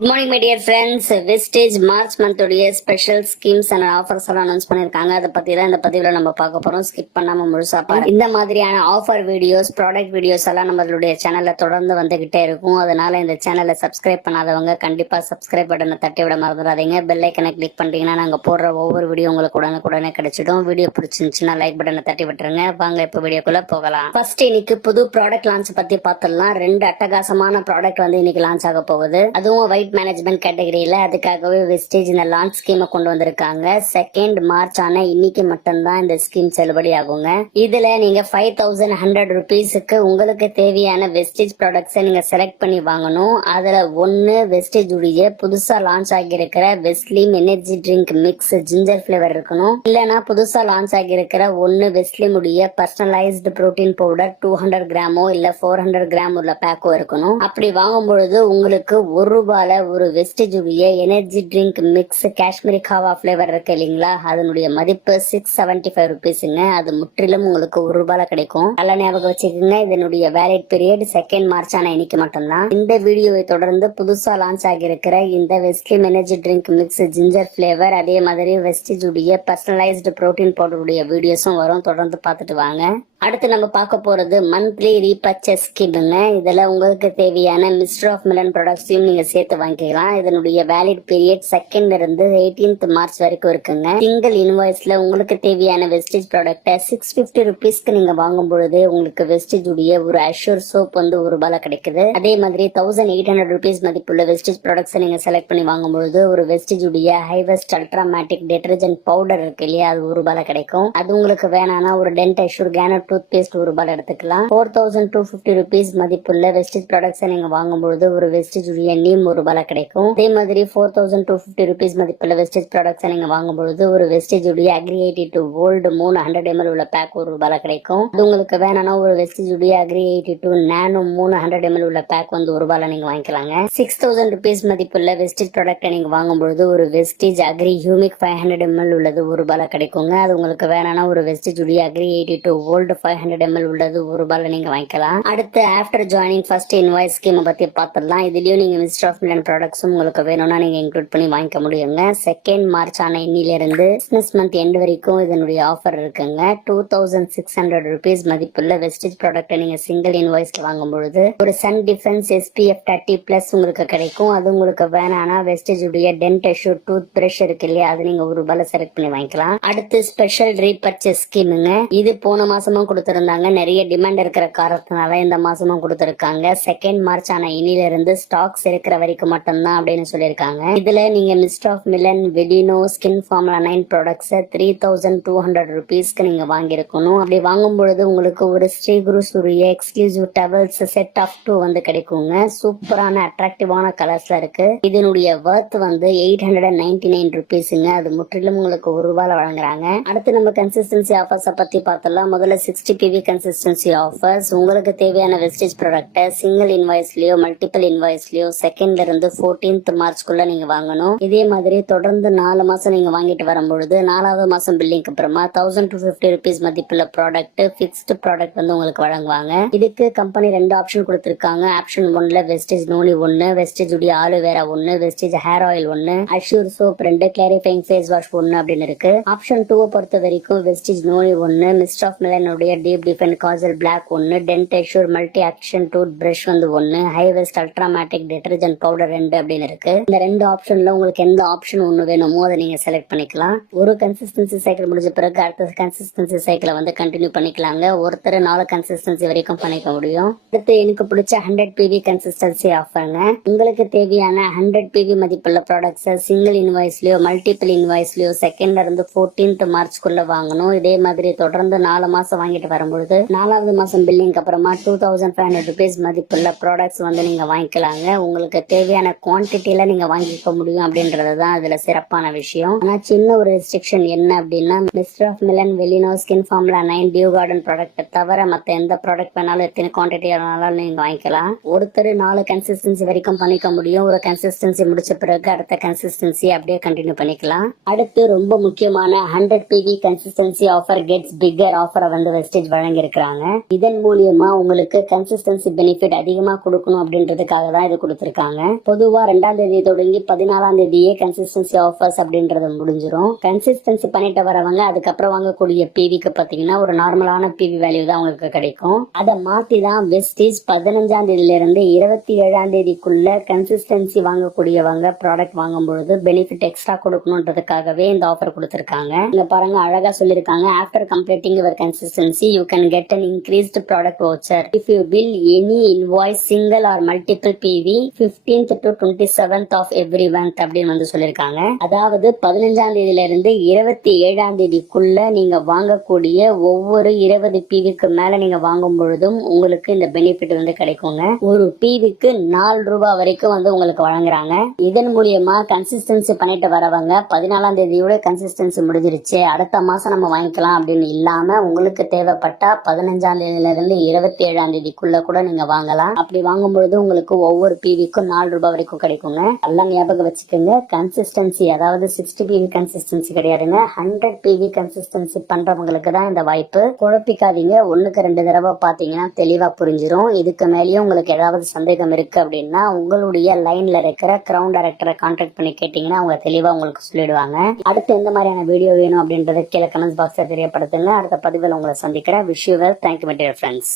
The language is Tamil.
Good morning, my dear friends. Vestige March month உடைய ஸ்பெஷல் ஸ்கீம்ஸ் அண்ட் ஆஃபர்ஸ் எல்லாம் அனௌன்ஸ் பண்ணிருக்காங்க. அதை பத்தி தான் இந்த பதிவுல நம்ம பார்க்க போறோம். ஸ்கிப் பண்ணாம முழுசா பாருங்க. இந்த மாதிரியான ஆஃபர் வீடியோஸ், ப்ராடக்ட் வீடியோஸ் எல்லாம் நம்மளுடைய சேனல்ல தொடர்ந்து வந்துகிட்டே இருக்கும். அதனால இந்த சேனலை சப்ஸ்கிரைப் பண்ணாதவங்க கண்டிப்பா சப்ஸ்கிரைப் பட்டனை தட்டி விட மறந்துடாதீங்க. பெல் ஐக்கனை கிளிக் பண்ணிட்டீங்கன்னா நாங்க போடுற ஒவ்வொரு வீடியோ உங்களுக்கு உடனே கிடைச்சிடும். வீடியோ பிடிச்சிருந்துச்சுன்னா லைக் பட்டனை தட்டி விட்டுருங்க. வாங்க இப்ப வீடியோக்குள்ள போகலாம். ஃபர்ஸ்ட் இன்னைக்கு புது ப்ராடக்ட் லான்ச் பத்தி பார்த்துடலாம். 2 அட்டகாசமான ப்ராடக்ட் வந்து இன்னைக்கு லான்ச் ஆக போகுது. அதுவும் வெயிட் மேனேஜ்மெண்ட் கேட்டகரியில அதுக்காகவே வெஸ்டேஜ் இந்த லான்ச் ஸ்கீமை கொண்டு வந்திருக்காங்க. 2 மார்ச் ஆன இன்னைக்கு மட்டும்தான் இந்த ஸ்கீம் செல்லுபடி ஆகுங்க. இதுல நீங்க 5100 ருபீஸுக்கு உங்களுக்கு தேவையான வெஸ்டேஜ் ப்ராடக்ட்ஸை நீங்க செலக்ட் பண்ணி வாங்கணும். அதுல ஒன்னு வெஸ்டேஜ் உடைய புதுசா லான்ச் ஆகியிருக்கிற Veslim energy drink mix ginger flavour இருக்கணும். இல்லனா புதுசா லான்ச் ஆகியிருக்கிற ஒன்னு வெஸ்லிம் உடைய பர்சனலைஸ்டு புரோட்டீன் பவுடர் 200 கிராமோ இல்ல 400 கிராம் உள்ள பேக்கோ இருக்கணும். அப்படி வாங்கும் பொழுது உங்களுக்கு ₹1 ஒரு வெஸ்டேஜ் உடைய energy drink mix Kashmiri kahwa flavour இருக்கு இல்லீங்களா, அதனுடைய மதிப்பு 675 ருபீஸுங்க. அது முற்றிலும் உங்களுக்கு ₹1 கிடைக்கும். நல்ல ஞாபகம் வச்சுக்கோங்க. இதனுடைய வேலிட் பீரியட் 2 மார்ச் ஆன இன்னைக்கு மட்டும்தான். இந்த வீடியோவை தொடர்ந்து புதுசா லான்ச் ஆகியிருக்கிற இந்த வெஸ்லிம் energy drink mix ginger flavour, அதே மாதிரி வெஸ்டேஜ் உடைய பர்சனலைஸ்டு புரோட்டீன் பவுடர் உடைய வீடியோஸும் வரும். தொடர்ந்து பார்த்துட்டு வாங்க. அடுத்து நம்ம பார்க்க போறது மந்த்லி ரீபர்ச்சேஸ் ஸ்கீமுங்க. இதுல உங்களுக்கு தேவையான மிஸ்டர் ஆஃப் மிலன் ப்ராடக்ட்ஸையும் நீங்க சேர்த்து வாங்கிக்கலாம். இதனுடைய வேலிட் பீரியட் 2 இருந்து 18 மார்ச் வரைக்கும் இருக்குங்க. சிங்கிள் இன்வாய்ஸ்ல உங்களுக்கு தேவையான வெஸ்டேஜ் ப்ராடக்ட 650 ருபீஸ்க்கு நீங்க வாங்கும் பொழுது உங்களுக்கு வெஸ்டேஜ் உடைய ஒரு அஷ்யூர் சோப் வந்து ₹1 கிடைக்குது. அதே மாதிரி 1800 ருபீஸ் மதிப்புள்ள வெஸ்டேஜ் ப்ராடக்ட்ஸ் நீங்க செலக்ட் பண்ணி வாங்கும் பொழுது ஒரு வெஸ்டேஜ் உடைய ஹைவெஸ்ட் அல்ட்ராமேட்டிக் டிடர்ஜென்ட் பவுடர் இருக்கு இல்லையா, அது ₹1 கிடைக்கும். அது உங்களுக்கு வேணாம்னா ஒரு டென்ட் அஷ்யூர் கேனர் டூத் பேஸ்ட் ₹1 எடுத்துக்கலாம். 4250 ருபீஸ் மதிப்புள்ள வெஸ்டேஜ் ப்ராடக்ட்ஸ் நீங்க வாங்கும்போது ஒரு வெஸ்டேஜ் உடைய நீம் ₹1 கிடைக்கும். அதே மாதிரி 4250 ருபீஸ் மதிப்புள்ள வெஸ்டேஜ் ப்ராடக்ட்ஸ் நீங்க வாங்கும்போது ஒரு வெஸ்டேஜ் உடைய அக்ரி 82 வோல்ட் 300 ml உள்ள பேக் ₹1 கிடைக்கும். அது உங்களுக்கு வேணாம்னா ஒரு வெஸ்டேஜ் உடைய அக்ரி 82 நானோ 300 ml உள்ள பேக் வந்து ₹1 நீங்க வாங்கிக்கலாங்க. 6000 ருபீஸ் மதிப்புள்ள வெஸ்டேஜ் ப்ராடக்ட் நீங்க வாங்கும்போது ஒரு வெஸ்டேஜ் அக்ரி ஹியூமிக் 500 ml உள்ளது ₹1 கிடைக்குங்க. அது உங்களுக்கு வேணாம்னா ஒரு வெஸ்டேஜ் உடைய அக்ரி 82 வோல்ட் 500 ml உள்ளது ₹1 நீங்க வாங்கிக்கலாம். அடுத்து after joining first invoice scheme பத்தி பார்த்துடலாம். இதுலயும் நீங்க மிஸ்டர் ஆஃப் மிலன் ப்ராடக்ட்ஸும் உங்களுக்கு வேணும்னா நீங்க இன்க்ளூட் பண்ணி வாங்கிக்க முடியுங்க. 2 மார்ச் ஆன இன்னிலிருந்து பிசினஸ் மந்த் எண்ட் வரைக்கும் இதனுடைய ஆஃபர் இருக்குங்க. 2600 ருபீஸ் மதிப்புள்ள வெஸ்டேஜ் ப்ராடக்ட் நீங்க சிங்கிள் இன்வாய்ஸ்ல வாங்கும் பொழுது ஒரு சன் டிஃபென்ஸ் SPF 30+ உங்களுக்கு கிடைக்கும். அது உங்களுக்கு வேணாம்னா வெஸ்டேஜ் உடைய டென்ட் அஷ்யூர் டூத் பிரஷ் இருக்கு இல்லையா, அது நீங்க ₹1 செலக்ட் பண்ணி வாங்கிக்கலாம். அடுத்து ஸ்பெஷல் ரீபர்ச்சேஸ் ஸ்கீமுங்க. இது போன மாசமும் கொடுத்திருந்தாங்க. நிறைய டிமாண்ட் இருக்கிற காரணத்தினால இந்த மாசமும் கொடுத்திருக்காங்க. 2 மார்ச் ஆன இன்னிலிருந்து ஸ்டாக்ஸ் இருக்கிற வரைக்கும் மட்டும்தான் அப்படின்னு சொல்லியிருக்காங்க. இதுல நீங்க Mister of Milan Velino skin formula 9 products 3200 ருபீஸ்க்கு நீங்க வாங்கியிருக்கணும். அப்படி வாங்கும் பொழுது உங்களுக்கு ஒரு ஸ்ரீ குரு சூரிய எக்ஸ்க்ளூசிவ் டவல்ஸ் செட் ஆஃப் 2 வந்து கிடைக்குங்க. சூப்பரான அட்ராக்டிவான கலர்ஸ்ல இருக்கு. இதனுடைய வர்த் வந்து 899 ருபீஸ்ங்க. அது முற்றிலும் உங்களுக்கு ₹1 வழங்குறாங்க. அடுத்து நம்ம கன்சிஸ்டன்சி ஆஃபர்ஸ் பத்தி பார்த்தலாம். முதல்ல 60 PV கன்சிஸ்டன்சி ஆஃபர்ஸ். உங்களுக்கு தேவையான வெஸ்டேஜ் ப்ராடக்ட் சிங்கிள் இன்வாய்ஸ்லயோ மல்டிபிள் இன்வாய்ஸ்லயோ 2 இருந்து 14th மார்ச்க்குள்ள நீங்க வாங்கணும். இதே மாதிரி தொடர்ந்து 4 மாசம் நீங்க வாங்கிட்டு வரும்பொழுது 4வது மாசம் பில்லிங்க்கு அப்புறமா 1250 ருபீஸ் மதிப்புள்ள ப்ராடக்ட் பிக்ஸ்டு ப்ராடக்ட் வந்து உங்களுக்கு வழங்குவாங்க. இதுக்கு கம்பெனி 2 ஆப்ஷன் கொடுத்திருக்காங்க. ஆப்ஷன் 1ல வெஸ்டேஜ் நோனி 1, வெஸ்டேஜ் உடைய aloe vera 1, Vestige hair oil 1, Assure soap 2, clarifying face wash 1 அப்படின்னு இருக்கு. ஆப்ஷன் 2 பொறுத்த வரைக்கும் Vestige noni 1, Mister of Milan உடைய deep defend kajal black 1, Dentassure multi action toothbrush வந்து 1, ஹைவெஸ்ட் அல்ட்ராமேட்டிக் டிடர்ஜென்ட் பவுடர் 2 அப்படின்னு இருக்கு. இந்த 2 ஆப்ஷன்ல உங்களுக்கு எந்த ஆப்ஷன் ஒன்னு வேணுமோ அதை நீங்க செலக்ட் பண்ணிக்கலாம். ஒரு கன்சிஸ்டன்சி சைக்கிள் முடிஞ்ச பிறகு அடுத்த கன்சிஸ்டன்சி சைக்கிளை வந்து கண்டினியூ பண்ணிக்கலாங்க. ஒருத்தர் 4 கன்சிஸ்டன்சி வரைக்கும் பண்ணிக்க முடியும். அடுத்து எனக்கு பிடிச்ச 100 PV கன்சிஸ்டன்சி ஆஃபருங்க. உங்களுக்கு தேவையான 100 PV மதிப்புள்ள ப்ராடக்ட்ஸ் சிங்கிள் இன்வாய்ஸ்லயோ மல்டிபிள் இன்வாய்ஸ்லயோ 2 இருந்து 14th மார்ச்க்குள்ள வாங்கணும். இதே மாதிரி தொடர்ந்து 4 மாசம் வாங்கிட்டு வரும்பொழுது 4வது மாசம் பில்லிங் அப்புறமா 2500 ருபீஸ் மதிப்புள்ள ப்ராடக்ட்ஸ் வந்து நீங்க வாங்கிக்கலாங்க. உங்களுக்கு தேவையான குவான்டிட்டியில நீங்க வாங்கிக்க முடியும் அப்படின்றதுதான் இதுல சிறப்பான விஷயம். ஆனா சின்ன ஒரு ரெஸ்ட்ரிக்ஷன் என்ன அப்படின்னா Mister of Milan Velino skin formula 9 dew garden product தவிர மத்த எந்த ப்ராடக்ட் வேணாலும் எத்தனை குவான்டிட்டி வேணாலும் நீங்க வாங்கிக்கலாம். ஒருத்தர் 4 கன்சிஸ்டன்சி வரைக்கும் பண்ணிக்க முடியும். ஒரு கன்சிஸ்டன்சி முடிச்ச பிறகு அடுத்த கன்சிஸ்டன்சி அப்படியே கண்டினியூ பண்ணிக்கலாம். அடுத்து ரொம்ப முக்கியமான 100 PV consistency offer gets bigger ஆஃபரை வந்து வெஸ்டேஜ் வழங்கி இருக்கிறாங்க. இதன் மூலியமா உங்களுக்கு கன்சிஸ்டன்சி பெனிஃபிட் அதிகமா கொடுக்கணும் அப்படின்றதுக்காக தான் இது கொடுத்திருக்காங்க. பொதுவா 2ஆம் தேதி தொடங்கி 14ஆம் தேதியே கன்சிஸ்டன்சி ஆஃபர்ஸ் அப்படின்றது முடிஞ்சிரும். கன்சிஸ்டன்சி பண்ணிட்டு வரவங்க அதுக்கப்புறம் வாங்கக்கூடிய பிவிக்கு பாத்தீங்கன்னா ஒரு நார்மலான பிவி வேல்யூ தான் உங்களுக்கு கிடைக்கும். அதை மாத்தி தான் வெஸ்டேஜ் 15ஆம் தேதியில இருந்து 27ஆம் தேதிக்குள்ள கன்சிஸ்டன்சி வாங்கக்கூடியவங்க ப்ராடக்ட் வாங்கும் பொழுது பெனிஃபிட் எக்ஸ்ட்ரா கொடுக்கணும்ன்றதுக்காகவே இந்த ஆஃபர் கொடுத்திருக்காங்க. இங்க பாருங்க, அழகா சொல்லிருக்காங்க. After completing your consistency you can get an increased product voucher if you bill any invoice single or multiple PV 15th to 27th of every month அப்படின்னு வந்து சொல்லிருக்காங்க. அதாவது 15ஆம் தேதியில இருந்து 27ஆம் தேதிக்குள்ள நீங்க வாங்கக்கூடிய ஒவ்வொரு 20 PVக்கு மேல நீங்க வாங்கும் பொழுதும் உங்களுக்கு இந்த பெனிஃபிட் வந்து கிடைக்குங்க. ஒரு PVக்கு 4 ரூபாய் வரைக்கும் வந்து உங்களுக்கு வழங்குறாங்க. இதன் மூலியமா கன்சிஸ்டன்சி பண்ணிட்டு வரவங்க 14ஆம் தேதியோட கன்சிஸ்டன்சி முடிஞ்சிருச்சு, அடுத்த மாசம் நம்ம வாங்கிக்கலாம் அப்படின்னு இல்லாம உங்களுக்கு தேவைப்பட்டா 15ஆம் தேதியில இருந்து 27ஆம் தேதிக்குள்ள கூட நீங்க வாங்கலாம். அப்படி வாங்கும் பொழுது உங்களுக்கு ஒவ்வொரு பிவிக்கும் 4 ரூபாய் வரைக்கும் கிடைக்குங்க. எல்லாம் ஞாபகம் வச்சுக்கோங்க. கன்சிஸ்டன்சி அதாவது 60 PV கன்சிஸ்டன்சி கிடையாதுங்க, 100 PV கன்சிஸ்டன்சி பண்றவங்களுக்கு தான் இந்த வாய்ப்பு. குழப்பிக்காதீங்க. 1க்கு 2 தடவை பாத்தீங்கன்னா தெளிவா புரிஞ்சிடும். இதுக்கு மேலேயும் உங்களுக்கு ஏதாவது சந்தேகம் இருக்கு அப்படின்னா உங்களுடைய லைன்ல இருக்கிற கிரவுண்ட் டைரக்டரை கான்டாக்ட் பண்ணி கேட்டீங்கன்னா அவங்க தெளிவா உங்களுக்கு சொல்லிடுவாங்க. அடுத்து எந்த மாதிரியான வீடியோ வேணும் அப்படின்றத கீழே கமெண்ட் பாக்ஸ்ல தெரியப்படுத்துங்க. அடுத்த பதிவில் உங்களை சந்திக்கிறேன். Wish you well. Thank you my dear friends.